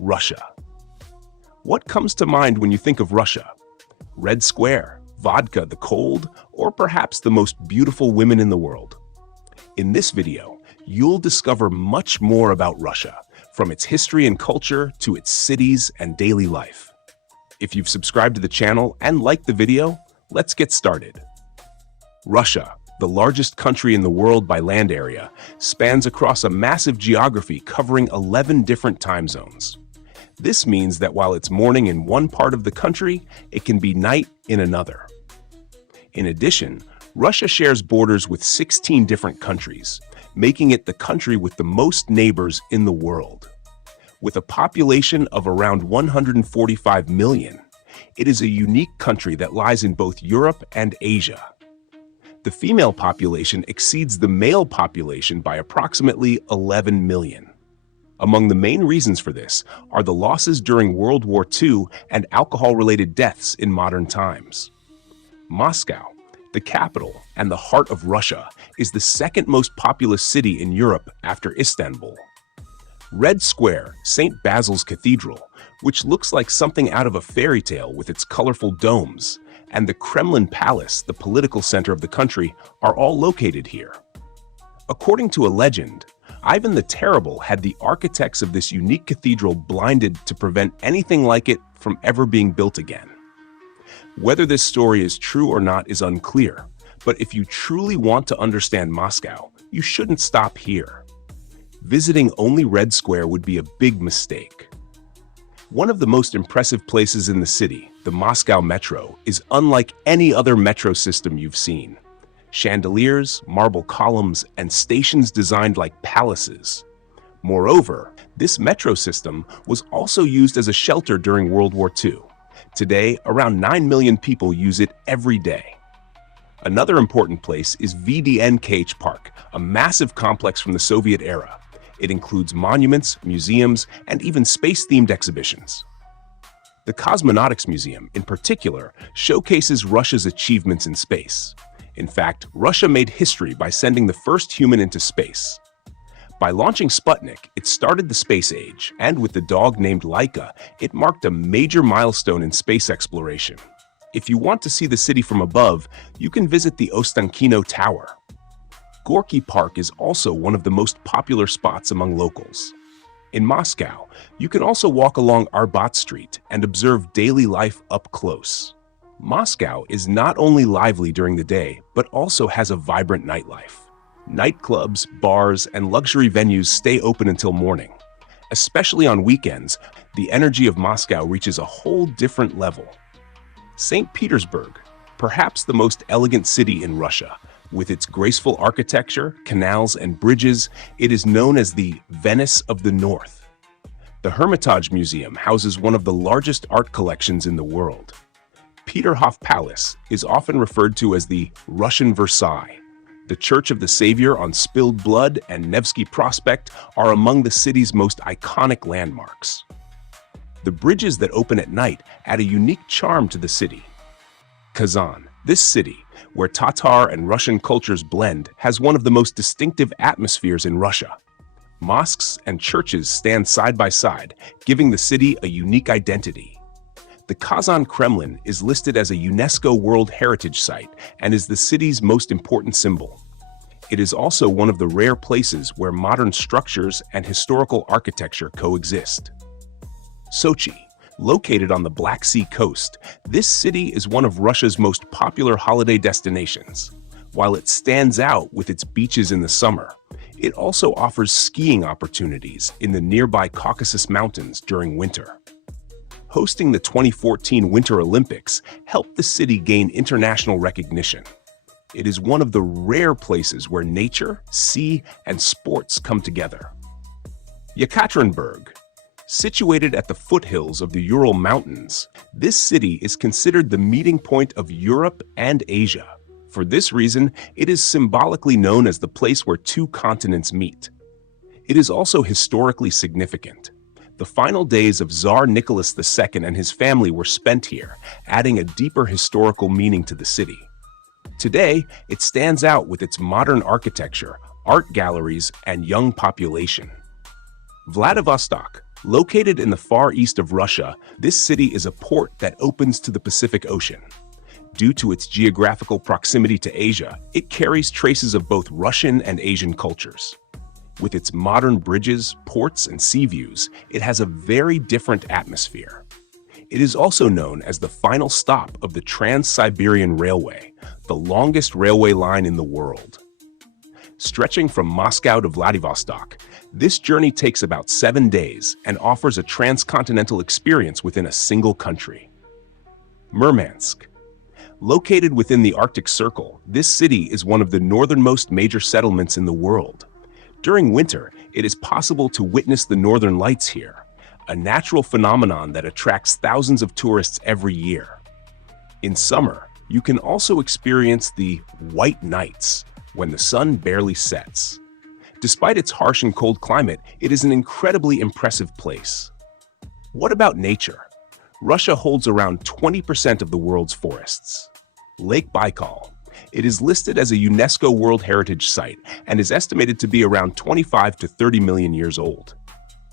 Russia. What comes to mind when you think of Russia? Red Square, vodka, the cold, or perhaps the most beautiful women in the world? In this video, you'll discover much more about Russia, from its history and culture to its cities and daily life. If you've subscribed to the channel and liked the video, let's get started. Russia, the largest country in the world by land area, spans across a massive geography covering 11 different time zones. This means that while it's morning in one part of the country, it can be night in another. In addition, Russia shares borders with 16 different countries, making it the country with the most neighbors in the world. With a population of around 145 million, it is a unique country that lies in both Europe and Asia. The female population exceeds the male population by approximately 11 million. Among the main reasons for this are the losses during World War II and alcohol-related deaths in modern times. Moscow, the capital and the heart of Russia, is the second most populous city in Europe after Istanbul. Red Square, St. Basil's Cathedral, which looks like something out of a fairy tale with its colorful domes, and the Kremlin Palace, the political center of the country, are all located here. According to a legend, Ivan the Terrible had the architects of this unique cathedral blinded to prevent anything like it from ever being built again. Whether this story is true or not is unclear, but if you truly want to understand Moscow, you shouldn't stop here. Visiting only Red Square would be a big mistake. One of the most impressive places in the city, the Moscow Metro, is unlike any other metro system you've seen. Chandeliers, marble columns, and stations designed like palaces. Moreover, this metro system was also used as a shelter during World War II. Today, around 9 million people use it every day. Another important place is VDNKh Park, a massive complex from the Soviet era. It includes monuments, museums, and even space-themed exhibitions. The Cosmonautics Museum, in particular, showcases Russia's achievements in space. In fact, Russia made history by sending the first human into space. By launching Sputnik, it started the space age, and with the dog named Laika, it marked a major milestone in space exploration. If you want to see the city from above, you can visit the Ostankino Tower. Gorky Park is also one of the most popular spots among locals. In Moscow, you can also walk along Arbat Street and observe daily life up close. Moscow is not only lively during the day, but also has a vibrant nightlife. Nightclubs, bars, and luxury venues stay open until morning. Especially on weekends, the energy of Moscow reaches a whole different level. Saint Petersburg, perhaps the most elegant city in Russia, with its graceful architecture, canals, and bridges, it is known as the Venice of the North. The Hermitage Museum houses one of the largest art collections in the world. Peterhof Palace is often referred to as the Russian Versailles. The Church of the Savior on Spilled Blood and Nevsky Prospect are among the city's most iconic landmarks. The bridges that open at night add a unique charm to the city. Kazan, this city, where Tatar and Russian cultures blend, has one of the most distinctive atmospheres in Russia. Mosques and churches stand side by side, giving the city a unique identity. The Kazan Kremlin is listed as a UNESCO World Heritage Site and is the city's most important symbol. It is also one of the rare places where modern structures and historical architecture coexist. Sochi, located on the Black Sea coast, this city is one of Russia's most popular holiday destinations. While it stands out with its beaches in the summer, it also offers skiing opportunities in the nearby Caucasus Mountains during winter. Hosting the 2014 Winter Olympics helped the city gain international recognition. It is one of the rare places where nature, sea, and sports come together. Yekaterinburg, situated at the foothills of the Ural Mountains, this city is considered the meeting point of Europe and Asia. For this reason, it is symbolically known as the place where two continents meet. It is also historically significant. The final days of Tsar Nicholas II and his family were spent here, adding a deeper historical meaning to the city. Today, it stands out with its modern architecture, art galleries, and young population. Vladivostok, Located in the far east of Russia, this city is a port that opens to the Pacific Ocean. Due to its geographical proximity to Asia, it carries traces of both Russian and Asian cultures. With its modern bridges, ports, and sea views, it has a very different atmosphere. It is also known as the final stop of the Trans-Siberian Railway, the longest railway line in the world. Stretching from Moscow to Vladivostok, this journey takes about 7 days and offers a transcontinental experience within a single country. Murmansk. Located within the Arctic Circle, this city is one of the northernmost major settlements in the world. During winter, it is possible to witness the northern lights here, a natural phenomenon that attracts thousands of tourists every year. In summer, you can also experience the white nights, when the sun barely sets. Despite its harsh and cold climate, it is an incredibly impressive place. What about nature? Russia holds around 20% of the world's forests. Lake Baikal. It is listed as a UNESCO World Heritage Site and is estimated to be around 25 to 30 million years old.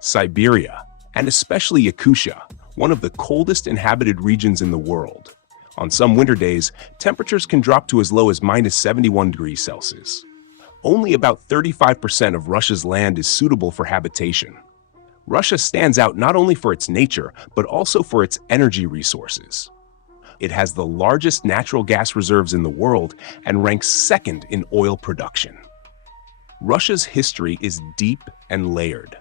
Siberia, and especially Yakutia, one of the coldest inhabited regions in the world. On some winter days, temperatures can drop to as low as -71°C. Only about 35% of Russia's land is suitable for habitation. Russia stands out not only for its nature, but also for its energy resources. It has the largest natural gas reserves in the world and ranks second in oil production. Russia's history is deep and layered.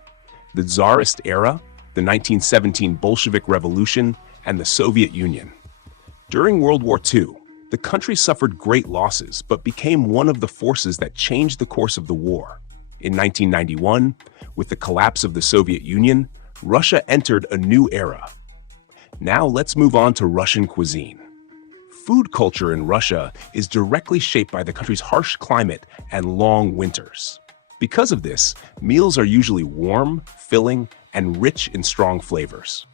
The Tsarist era, the 1917 Bolshevik Revolution, and the Soviet Union. During World War II, the country suffered great losses but became one of the forces that changed the course of the war. In 1991, with the collapse of the Soviet Union, Russia entered a new era. Now let's move on to Russian cuisine. Food culture in Russia is directly shaped by the country's harsh climate and long winters. Because of this, meals are usually warm, filling, and rich in strong flavors.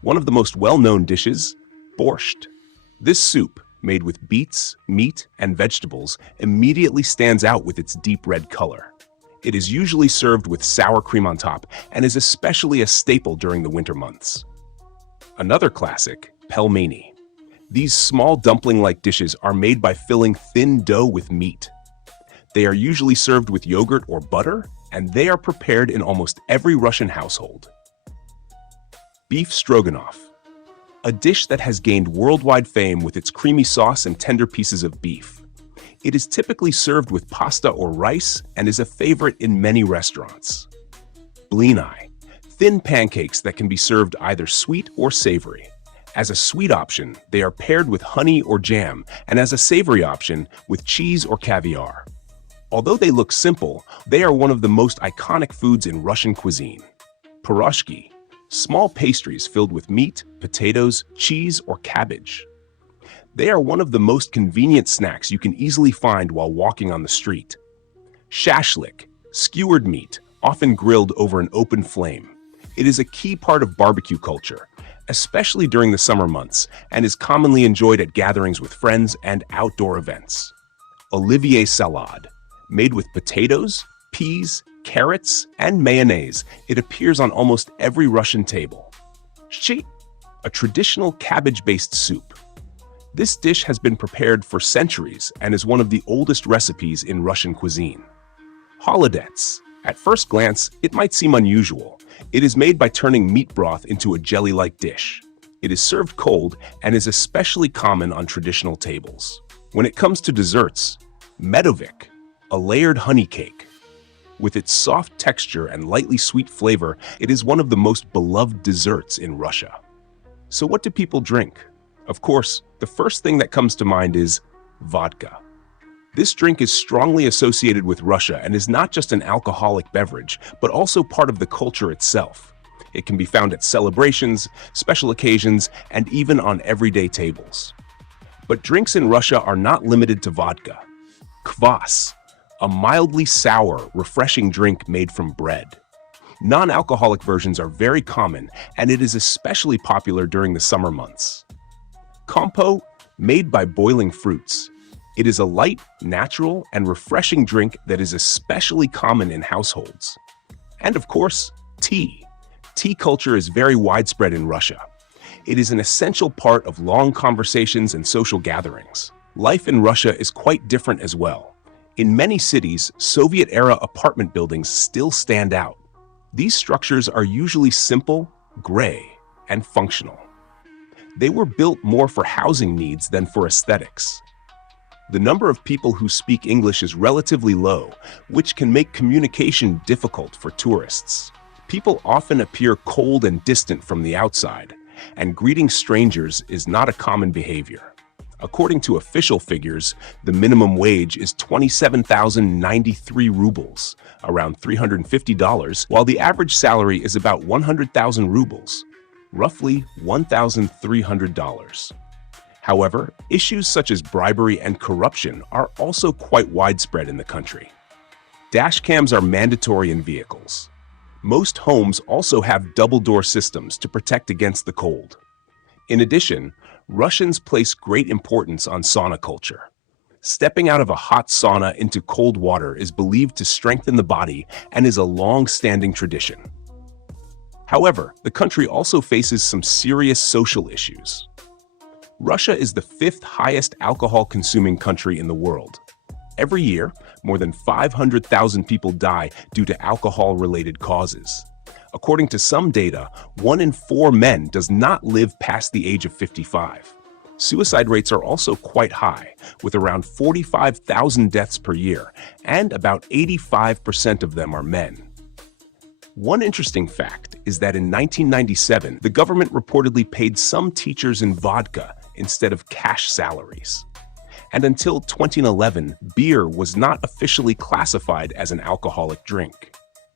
One of the most well-known dishes, borscht. This soup, made with beets, meat, and vegetables, immediately stands out with its deep red color. It is usually served with sour cream on top and is especially a staple during the winter months. Another classic, pelmeni. These small dumpling-like dishes are made by filling thin dough with meat. They are usually served with yogurt or butter, and they are prepared in almost every Russian household. Beef stroganoff. A dish that has gained worldwide fame with its creamy sauce and tender pieces of beef. It is typically served with pasta or rice and is a favorite in many restaurants. Blini. Thin pancakes that can be served either sweet or savory. As a sweet option, they are paired with honey or jam, and as a savory option, with cheese or caviar. Although they look simple, they are one of the most iconic foods in Russian cuisine. Pirozhki. Small pastries filled with meat, potatoes, cheese, or cabbage. They are one of the most convenient snacks you can easily find while walking on the street. Shashlik, skewered meat, often grilled over an open flame. It is a key part of barbecue culture, especially during the summer months, and is commonly enjoyed at gatherings with friends and outdoor events. Olivier salad, made with potatoes, peas, carrots, and mayonnaise. It appears on almost every Russian table. Shchi, a traditional cabbage-based soup. This dish has been prepared for centuries and is one of the oldest recipes in Russian cuisine. Holodets. At first glance, it might seem unusual. It is made by turning meat broth into a jelly-like dish. It is served cold and is especially common on traditional tables. When it comes to desserts, medovik, a layered honey cake. With its soft texture and lightly sweet flavor, it is one of the most beloved desserts in Russia. So what do people drink? Of course, the first thing that comes to mind is vodka. This drink is strongly associated with Russia and is not just an alcoholic beverage, but also part of the culture itself. It can be found at celebrations, special occasions, and even on everyday tables. But drinks in Russia are not limited to vodka. Kvass, a mildly sour, refreshing drink made from bread. Non-alcoholic versions are very common, and it is especially popular during the summer months. Compote, made by boiling fruits. It is a light, natural, and refreshing drink that is especially common in households. And of course, tea. Tea culture is very widespread in Russia. It is an essential part of long conversations and social gatherings. Life in Russia is quite different as well. In many cities, Soviet-era apartment buildings still stand out. These structures are usually simple, gray, and functional. They were built more for housing needs than for aesthetics. The number of people who speak English is relatively low, which can make communication difficult for tourists. People often appear cold and distant from the outside, and greeting strangers is not a common behavior. According to official figures, the minimum wage is 27,093 rubles, around $350, while the average salary is about 100,000 rubles, roughly $1,300. However, issues such as bribery and corruption are also quite widespread in the country. Dash cams are mandatory in vehicles. Most homes also have double-door systems to protect against the cold. In addition, Russians place great importance on sauna culture. Stepping out of a hot sauna into cold water is believed to strengthen the body and is a long-standing tradition. However, the country also faces some serious social issues. Russia is the fifth highest alcohol-consuming country in the world. Every year, more than 500,000 people die due to alcohol-related causes. According to some data, 1 in 4 men does not live past the age of 55. Suicide rates are also quite high, with around 45,000 deaths per year, and about 85% of them are men. One interesting fact is that in 1997, the government reportedly paid some teachers in vodka instead of cash salaries. And until 2011, beer was not officially classified as an alcoholic drink.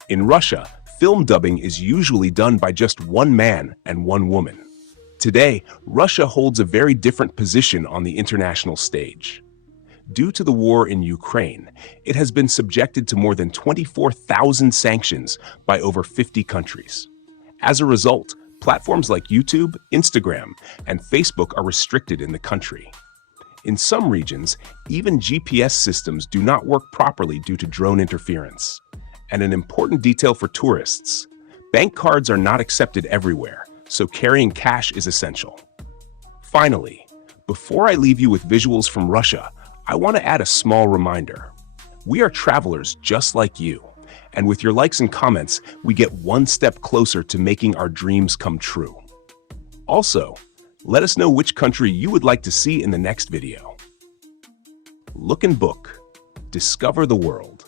In Russia, film dubbing is usually done by just one man and one woman. Today, Russia holds a very different position on the international stage. Due to the war in Ukraine, it has been subjected to more than 24,000 sanctions by over 50 countries. As a result, platforms like YouTube, Instagram, and Facebook are restricted in the country. In some regions, even GPS systems do not work properly due to drone interference. And an important detail for tourists, bank cards are not accepted everywhere, so carrying cash is essential. Finally, before I leave you with visuals from Russia, I want to add a small reminder. We are travelers just like you, and with your likes and comments, we get one step closer to making our dreams come true. Also, let us know which country you would like to see in the next video. Look and book. Discover the world.